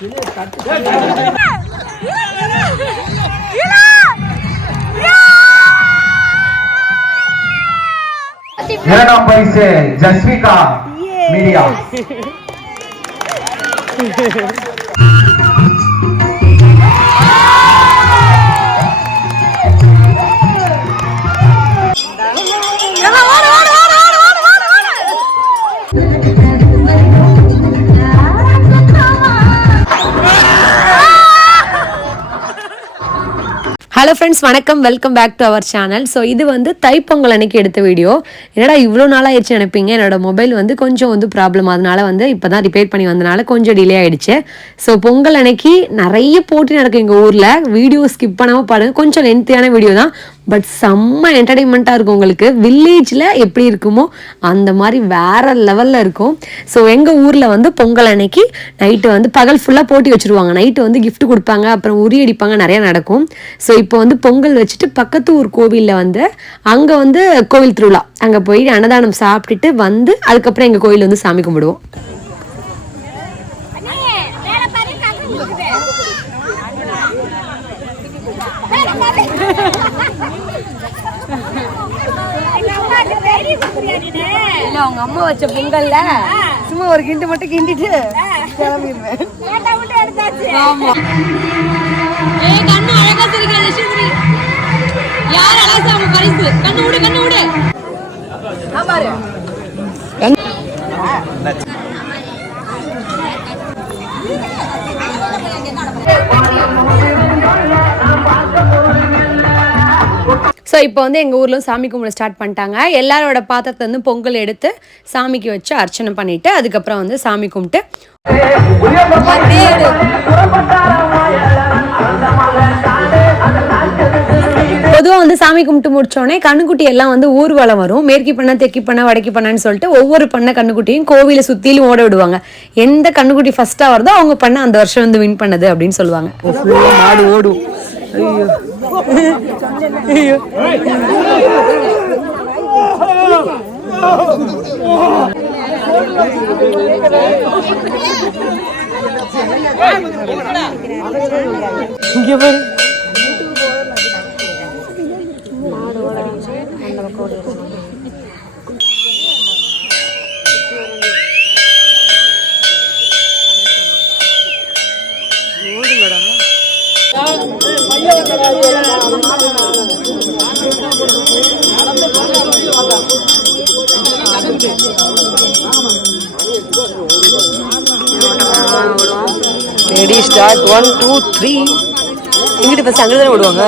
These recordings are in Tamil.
இரண்டாம் பரிசு ஜஸ்விகா மீடியா. ஹலோ ஃப்ரெண்ட்ஸ், வணக்கம். Welcome back to our channel. So இது வந்து தைப்பொங்கல் அன்னைக்கு எடுத்த வீடியோ. என்னடா இவ்வளோ நாளாக ஆயிடுச்சு நினைப்பீங்க. என்னோட மொபைல் வந்து கொஞ்சம் ப்ராப்ளம், அதனால வந்து இப்போ தான் ரிப்பேர் பண்ணி வந்தனால கொஞ்சம் டிலே ஆகிடுச்சு. ஸோ பொங்கல் அன்னைக்கு நிறைய போட்டி நடக்கும் எங்கள் ஊரில். வீடியோ ஸ்கிப் பண்ணாமல் பாருங்கள். கொஞ்சம் லென்த்தியான வீடியோ தான், பட் செம்ம என்டர்டெயின்மெண்ட்டாக இருக்கும். உங்களுக்கு வில்லேஜில் எப்படி இருக்குமோ அந்த மாதிரி வேறு லெவலில் இருக்கும். ஸோ எங்கள் ஊரில் வந்து பொங்கல் அன்னைக்கு நைட்டு வந்து பகல் ஃபுல்லாக போட்டி வச்சுருவாங்க. நைட்டு வந்து கிஃப்ட் கொடுப்பாங்க, அப்புறம் உரி அடிப்பாங்க, நிறையா நடக்கும். ஸோ இப்போ வந்து பொங்கல் வச்சுட்டு பக்கத்து ஊர் கோவிலில் வந்து அங்கே வந்து கோவில் திருவிழா, அங்கே போய் அன்னதானம் சாப்பிட்டுட்டு வந்து அதுக்கப்புறம் எங்கள் கோவில் வந்து சாமி கும்பிடுவோம். அவங்க அம்மா வச்ச பொங்கல்ல சும்மா ஒரு கிண்டு மட்டும் கிண்டிட்டு கிளம்பிடுவேன். ஆமா, கண்ணு அழகா தெரியுது. யார் அழகா பரிசு கண்ணு விடு, கண்ணு விடு. ஸோ இப்போ வந்து எங்கள் ஊரில் சாமி கும்பிட ஸ்டார்ட் பண்ணிட்டாங்க. எல்லாரோட பாத்திரத்தை வந்து பொங்கல் எடுத்து சாமிக்கு வச்சு அர்ச்சனை பண்ணிவிட்டு அதுக்கப்புறம் வந்து சாமி கும்பிட்டு பொதுவாக வந்து சாமி கும்பிட்டு முடிச்சோடனே கண்ணுக்குட்டி எல்லாம் வந்து ஊர்வலம் வரும். மேற்கி பண்ண, தெற்கி பண்ண, வடக்கி பண்ணன்னு சொல்லிட்டு ஒவ்வொரு பண்ண கண்ணுக்குட்டியும் கோவிலை சுற்றிலும் ஓட விடுவாங்க. எந்த கண்ணுக்குட்டி ஃபர்ஸ்ட்டாக வருதோ அவங்க பண்ண அந்த வருஷம் வந்து வின் பண்ணது அப்படின்னு சொல்லுவாங்க. மாடு ஓடும். ஐயோ இங்க பாரு. Ready, start. 1 2 3. இங்கிட்டு பஸ் அங்கே தானே விடுவாங்க.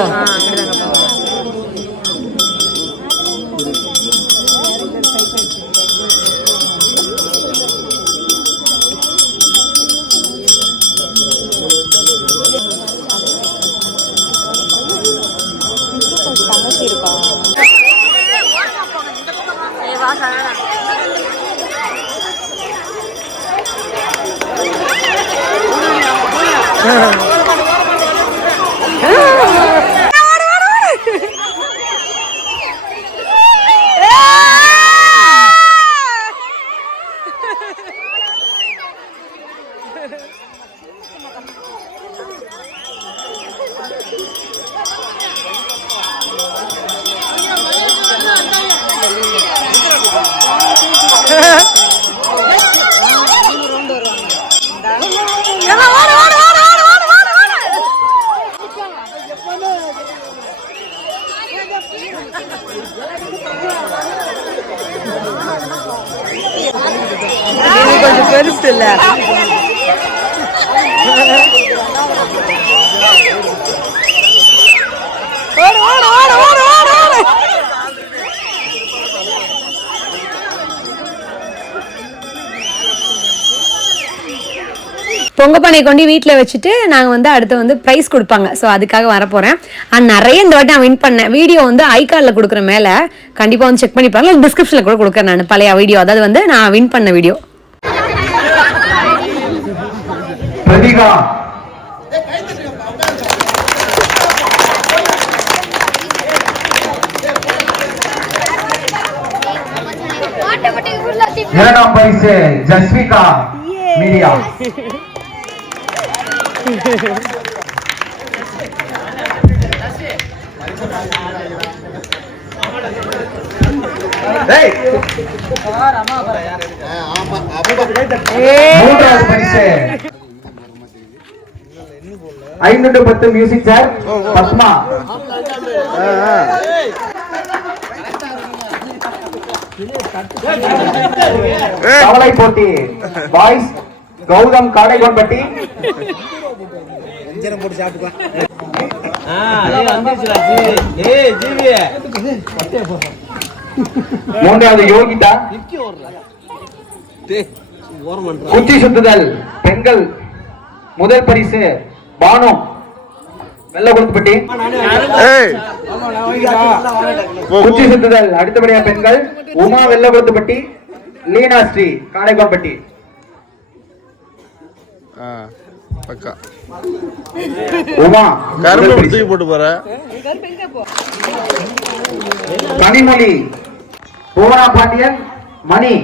கொஞ்சம் பெருசு இல்ல. பொங்கப்பானை கொண்டு வீட்டில் வச்சுட்டு நாங்கள் வந்து அடுத்து வந்து ப்ரைஸ் கொடுப்பாங்க. ஸோ அதுக்காக வரப்போகிறேன். நிறைய இந்த வாட்டி நான் வின் பண்ணேன். வீடியோ வந்து ஐகார்டில் கொடுக்குற மேலே கண்டிப்பாக வந்து செக் பண்ணி பாருங்க. டிஸ்கிரிப்ஷனில் கூட கொடுக்குறேன் நான் பழைய வீடியோ, அதாவது வந்து நான் வின் பண்ண வீடியோ. இரண்டாம் பரிசு ஜஸ்விகா மீடியா. மூன்றாவது பரிசு 510 மியூசிக் சார் பத்மா. கவலை போட்டி பாய்ஸ் கௌதம் காடைகோன்பட்டி. மூன்றாவது யோகிதா. குச்சி சுத்துதல் பெண்கள் முதல் பரிசு பானு வெள்ளகுளத்துப்பட்டி. குச்சி சுத்துதல் அடுத்தபடியா பெண்கள் உமா வெள்ளகுளத்துப்பட்டி, லீனா ஸ்ரீ காடைகோன்பட்டி. உமா தூக்கி போட்டு போற. கனிமொழி புவனா பாண்டியன் மணி.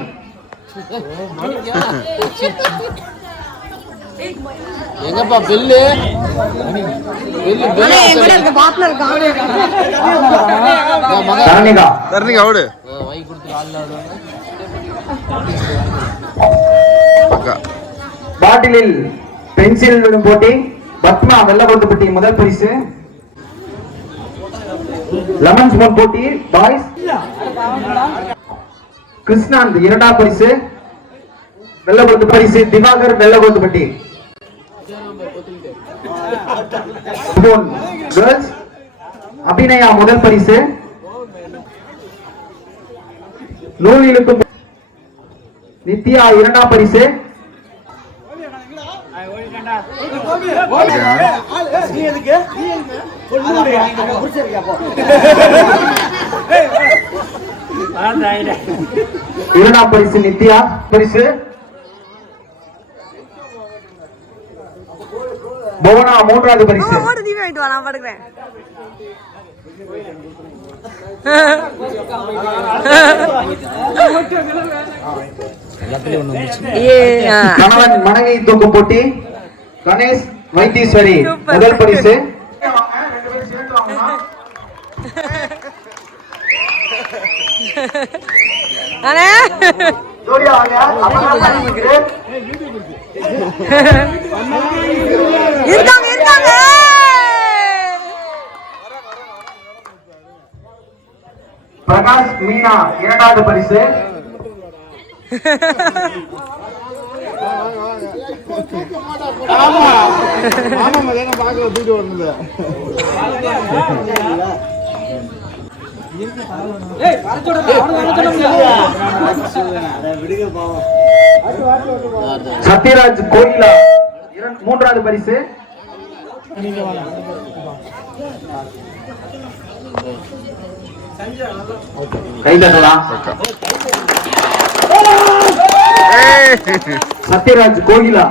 எங்கப்பா பில்லு தரணிகா ஓடு. பாட்டிலில் பென்சில் விடும் போட்டி பத்மா வெள்ளகோட்டுப்பட்டி முதல் பரிசு. லெமன் ஸ்பூன் போட்டி பாய்ஸ் கிருஷ்ணாந்த் இரண்டாம் பரிசு. வெள்ளகோட்டு பரிசு திவாகர் வெள்ளகோட்டுப்பட்டி. கேர்ள்ஸ் அபிநயா முதல் பரிசு. நூல் இழுக்கும் நித்யா இரண்டாம் பரிசு. இரண்டாம் பரிசு நித்யா பரிசு. புவனா மூன்றாவது பரிசு. கணவன் மனைவி தூக்கும் போட்டி கணேஷ் வைத்தீஸ்வரி முதல் பரிசு. பிரகாஷ் மீனா இரண்டாவது பரிசு. சத்யராஜ் கோயிலா மூன்றாவது பரிசு. கைதட்டலாம். சத்யராஜ் கோயிலா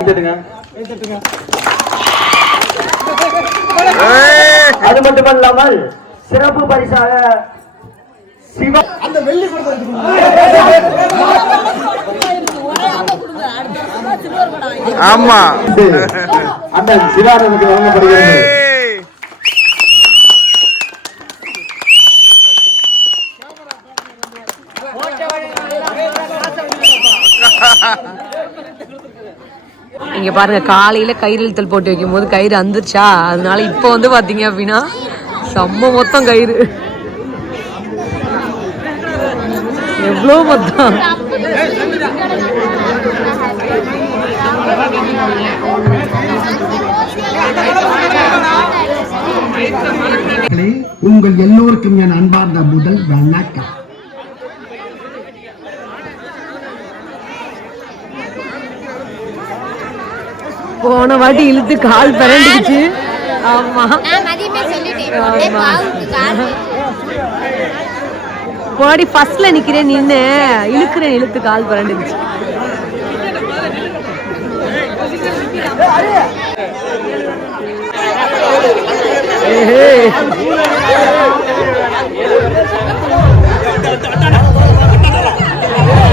அது மட்டுமல்லாமல் சிறப்பு பரிசாக சிவா அந்த வெள்ளி ஆமா அந்த சிவானந்துக்கு வழங்கப்படுகிறது. இங்க பாருங்க, காலையில கயிறு இழுத்தல் போட்டு வைக்கும் போது கயிறு அந்துருச்சா, அதனால இப்ப வந்து பாத்தீங்க அப்படின்னா செம்ம மொத்தம் கயிறு எவ்வளவு மொத்தம். உங்கள் எல்லோருக்கும் என் அன்பார்ந்த முதல் வணக்கம். போன வாட்டி இழுத்து கால் பரண்டுச்சு. ஆமா போடி ஃபர்ஸ்ட்ல நிக்கிறேன், நின்னு இழுக்கிறேன், இழுத்து கால் பரண்டுச்சு.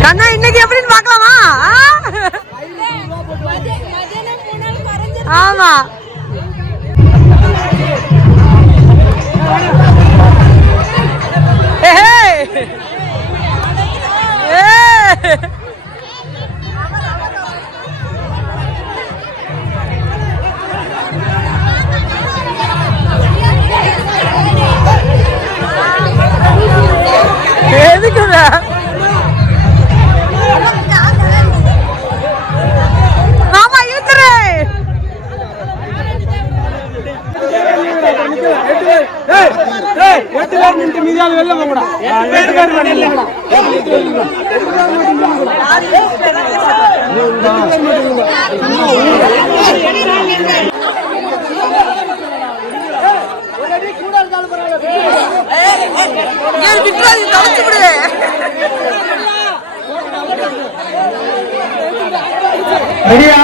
கண்ணா இன்னைக்கு எப்படின்னு பாக்கலாமா? ஆமா ரெடியா?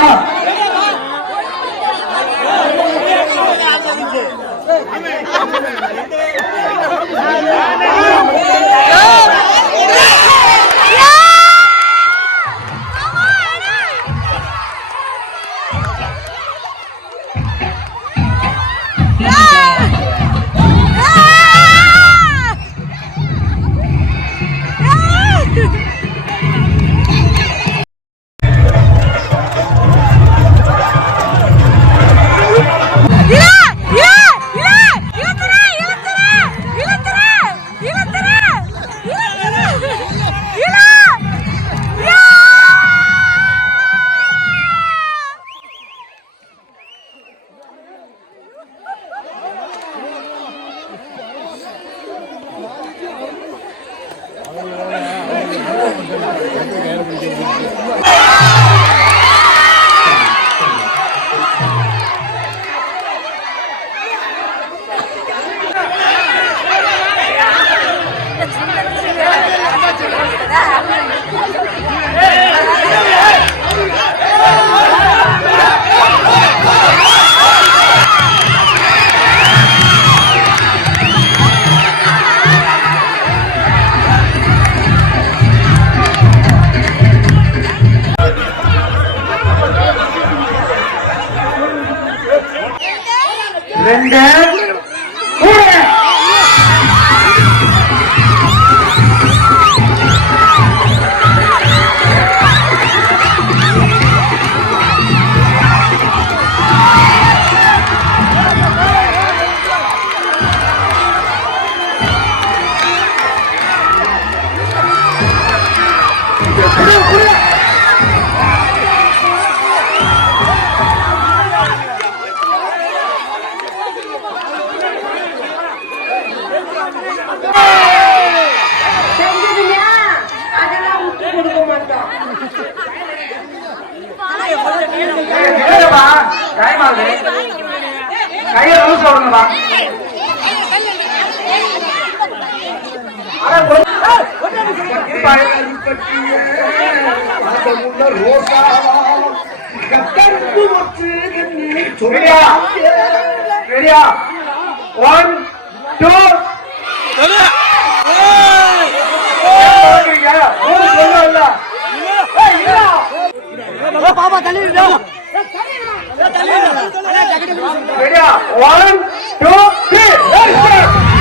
ரெண்டு மூணு. கையை லூஸ் விடுங்கப்பா. ரெடியா? 1 2 பாப்பா தள்ளி ரெடியா? 1 2 3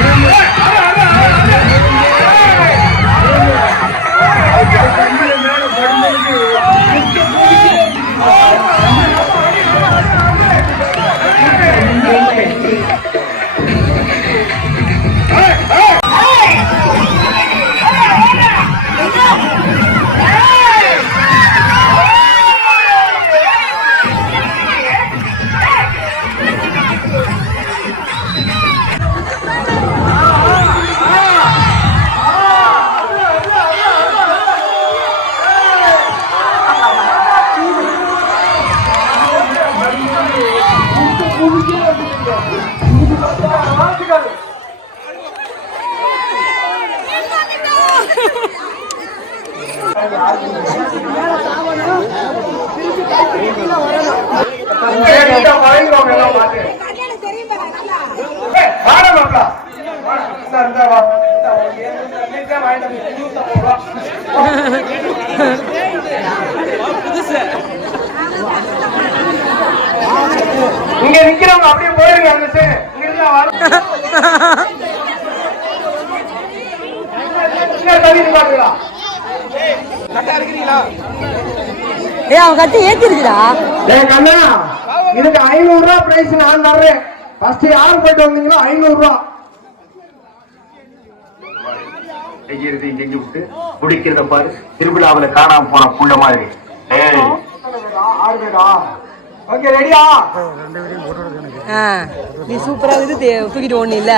இங்க நிக்கிறவங்க அப்படியே போயிருங்க. அந்த சைடு இங்க இருந்தா அவன் கட்டி ஏத்திருக்குடா. கண்ணா, இதுக்கு 500 ரூபாய் பிரைஸ் நான் தர்றேன். ஃபர்ஸ்ட் யார் போயிட்டு வந்தீங்களோ 500 ரூபாய். செஞ்சு விட்டு குடிக்கிறத பாரு. திருவிழாவில காணாம போன புள்ள மாதிரி. ஓகே, ரெடியா? நீ சூப்பரா இது தூக்கிட்டு ஒண்ணு இல்ல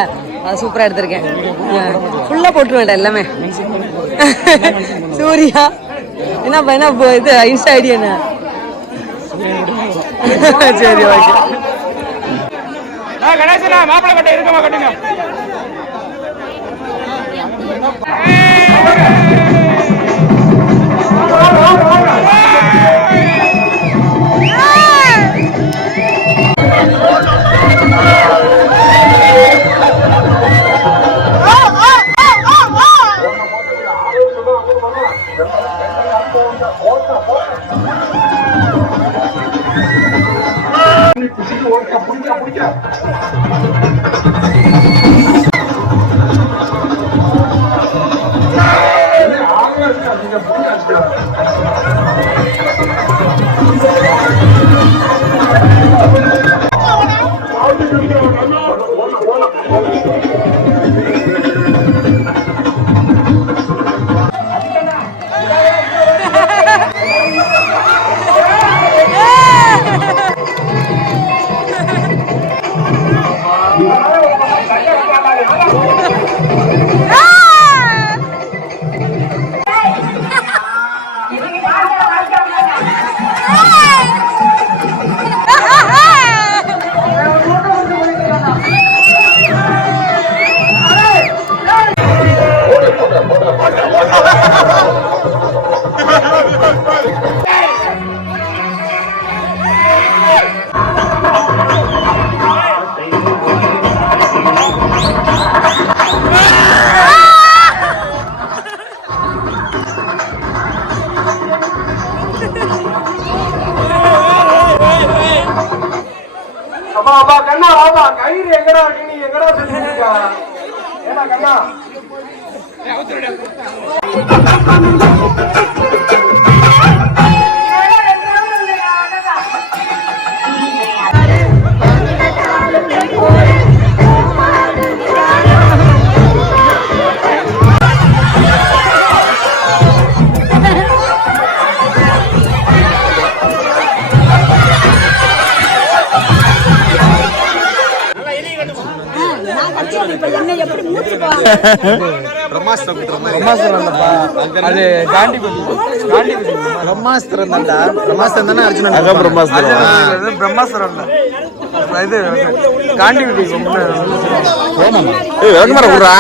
அது சூப்பரா எடுத்திருக்கேன். ஃபுல்லா போட்டுருவேன் எல்லாமே. சூர்யா என்னப்பா என்ன இது இன்ஸ்டா ஐடி என்ன? சரி ஓகே. கணேசனா மாப்பிள்ளை கட்ட இருக்கமா கட்டுங்க. அப்பா கண்ணா வாப்பா கயிறு எங்கடா இருக்கு நீ எங்கடா சொல்லிருக்க ஏடா கண்ணா அது காண்டி பிரம்மாஸ்திரம் தான்டா. பிரம்மாஸ்திரம் தானே அர்ஜுனன். அதான் பிரம்மாஸ்திரம். பிரம்மாஸ்திரம் இல்ல இது காண்டி குட்டி. ஏய் வேகமா குடுறா.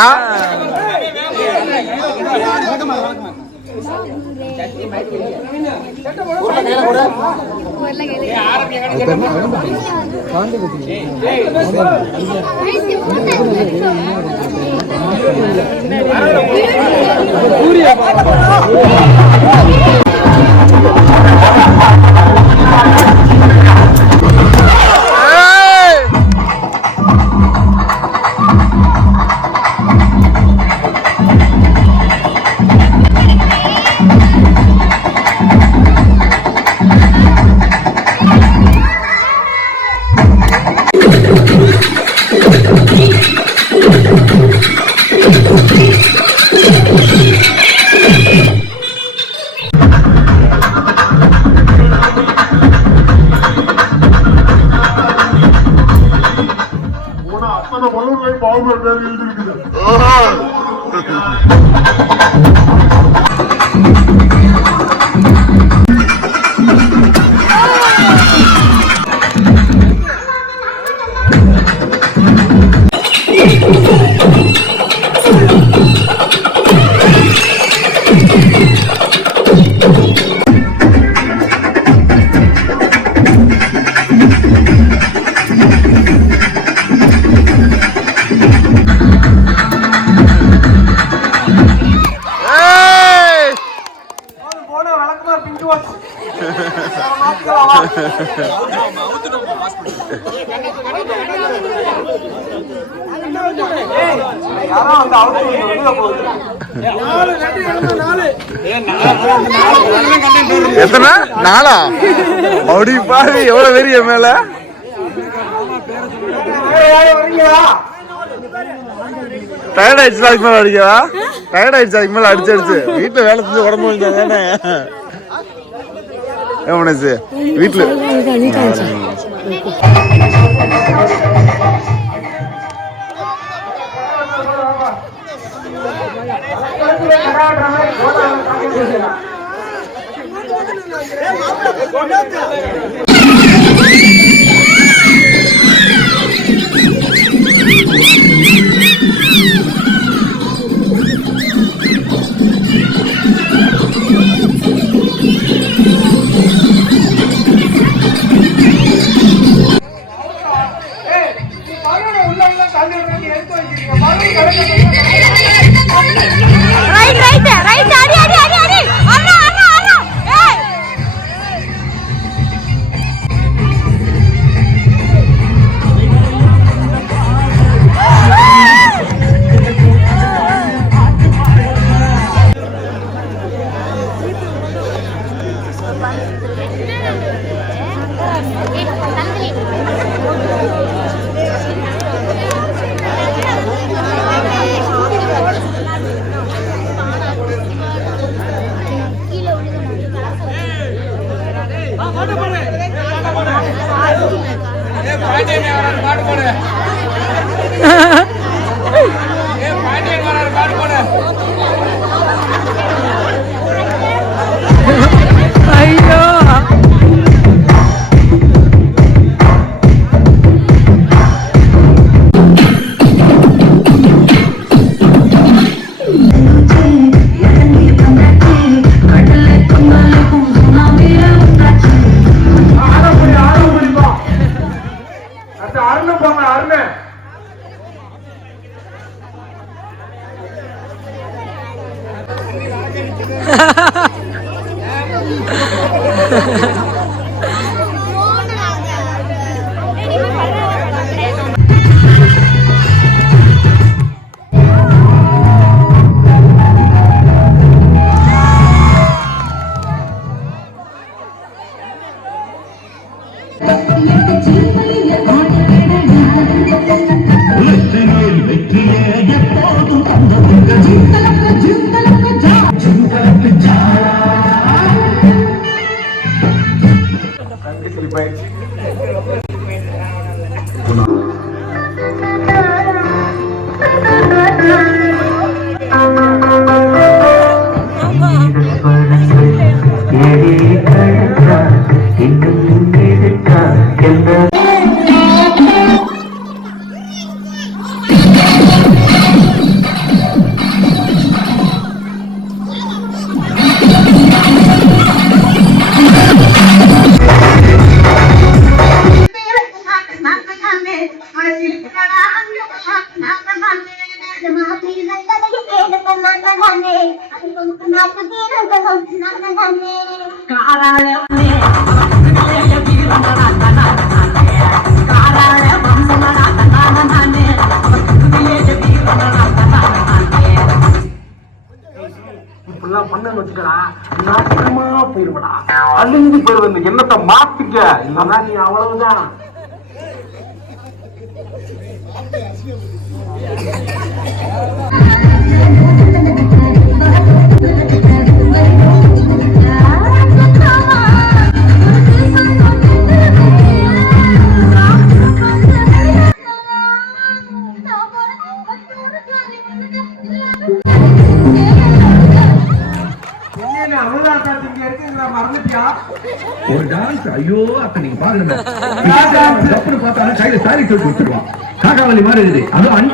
எத்தனை நாளா அப்படி பாரு எவ்வளவு பெரிய மேல டயர்ட் ஆயிடுச்சு. அதுக்கு மேல அடிக்கவா? டயர்ட் ஆயிடுச்சு அதுக்கு மேல அடிச்சு அடிச்சு. வீட்டுல வேலை செஞ்சு உடம்பு வந்தா தானே வீட்டுல கராடுற மாதிரி கோலால காமிச்சிருக்கா. அழிஞ்சு போயிருவ இந்த எண்ணத்தை மாத்திக்க, இல்லைன்னா நீ அவ்வளவுதான். ஒரு டான்ஸ், ஐயோ அத்தை நீங்க பாருங்க, பார்த்தாலும் கையில சாரி தூக்கி கொடுத்துருவான், காக்காவலி மாதிரி இருக்குது. அதுவும்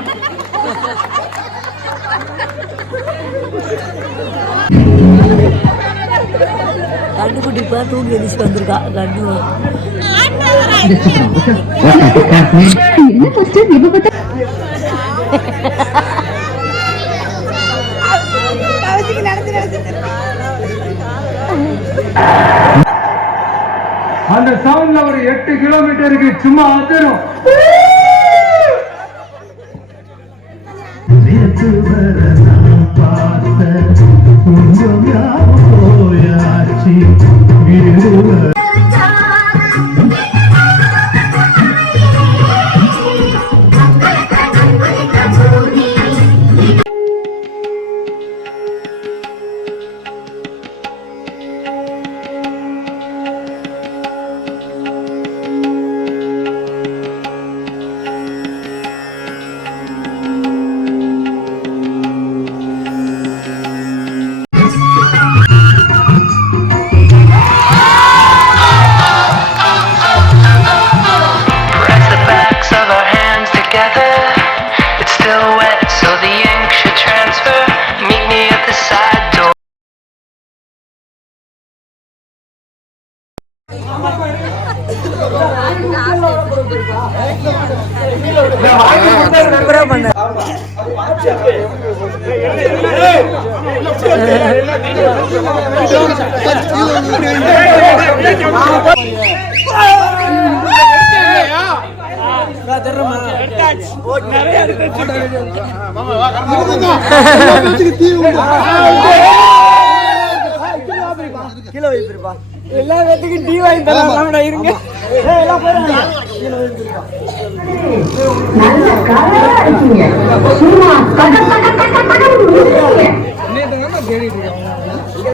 கண்டுக்குட்டி தூங்கி எதிர்த்து வந்திருக்கா கண்டு. அந்த சவுண்ட்ல ஒரு 8 கிலோமீட்டருக்கு சும்மா வந்துடும். எல்லா பேத்துக்கும் டீ வாங்கி தரலாம் இருங்க நல்ல கலரா இருக்கீங்க சும்மா தேடிட்டு இருக்கோம்